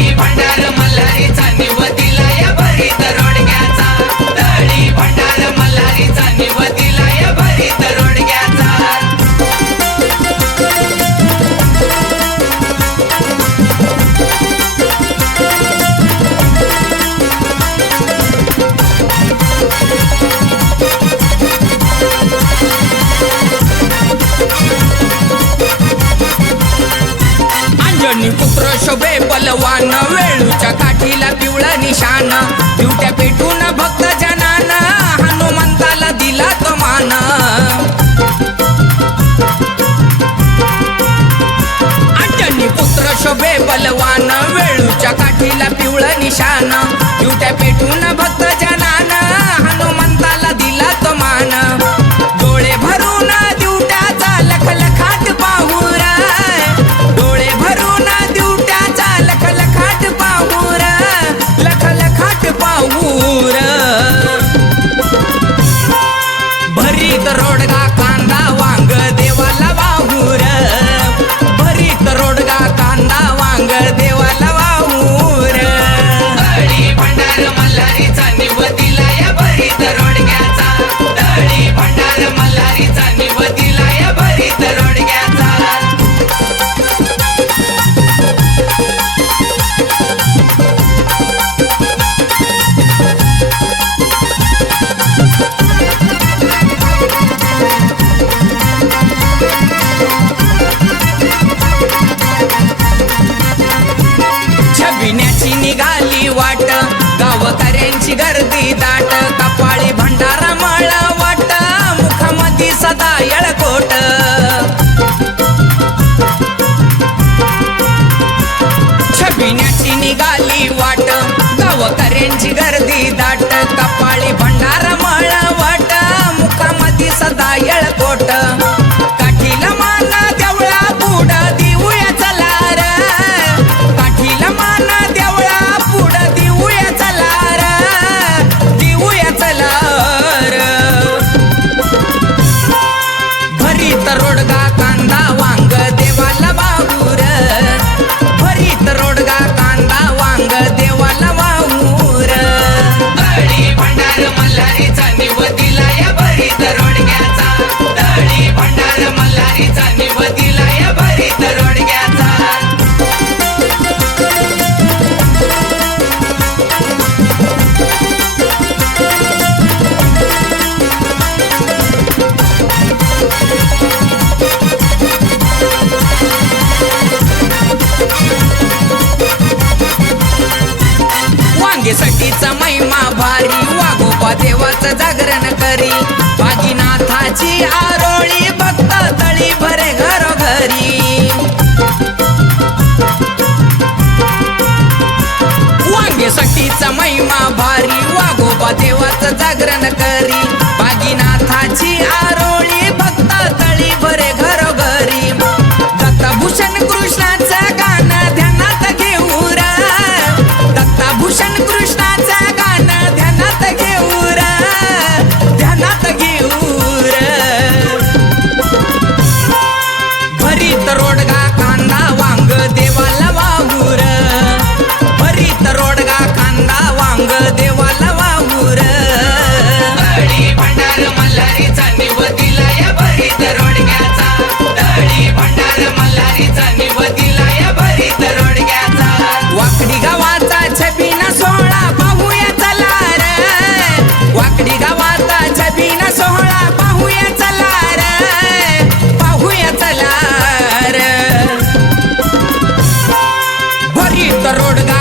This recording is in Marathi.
दळी भंडार मल्हारीचा निवतीला या भरीत रोडग्याचा दळी भंडार मल्हारीचा निवतीला या भरीत रोडग्याचा पुत्र शोभे बलवान वेळूच्या काठीला पिवळा निशाण दिवट्या पेटून भक्त जनान हनुमंताला दिला तो मान अंजनी पुत्र शोभे बलवान वेळूच्या काठीला पिवळा निशाण दिवट्या पेटून भक्त जनान हनुमंताला दिला तो मान डोळे भरून दिवट्याचा लखलखाट पाहून डोळे भरून दिवट्याचा लखलखाट पाहूर लखलखाट पाहूर भरीत रोडगा कांदा वांग देवाला वाहूर भरीत रोडगा कांदा वांग देवाला वाहूर दळी भंडार मल्हारीचा निवतीला या भरीत रोडग्याचा दळी भंडार मल्हारीचा निवतीला या भरीत रोडग्याचा छबिण्याची निघाली वाट गावकऱ्यांची गर्दी दाट कपाळी भंडारा मळ वाट मुखामध्ये सदा येळकोट छबिण्याची निघाली वाट गावकऱ्यांची गर्दी दाट कपाळी भंडारा मळ वाट मुखामध्ये सदा येळकोट काठीला मान देवळा पुढ देऊया चला र काठीला मान देवळा पुढ देऊया चला र देऊया चला र भरीत रोडगा कांदा वांग देवाला वाहूर भरीत रोडगा कांदा वांग देवाला वाहूर दळी भंडार मल्हारीचा निवतीला या भरीत रोडग्याचा दळी भंडार मल्हारीचा निवतीला या भरीत रोडग्याचा वांगेसाठीचा महिमा भारी वाघोबा देवाचं जागरण करी भागीनाथाची आरोळी भक्त तळी भरे घरोघरी वांगेसाठीचा महिमा भारी वाघोबा देवाचं जागरण करी भागीनाथाची आरोळी भक्त तळी भरे घरोघरी दत्तभूषण कृष्णाचं गाणं ध्यानात घेऊन दत्तभूषण कृष्णाचं गाणं ध्यानात घेऊन ध्यानात घेऊन भरीत रोडगा कांदा वांग देवाला वाहूर भरीत रोडगा कांदा वांग देवाला वाहूर दळी भंडार मल्हारीचा निवतीला या भरीत रोडग्याचा दळी भंडार मल्हारीचा निवतीला या भरीत रोडग्याचा वाकडी गावाचा छबिना सोहळा पाहूया चला रे वाकडी गावाचा छबिना सोहळा पाहूया चला रे पाहूया चला रे भरीत रोडगा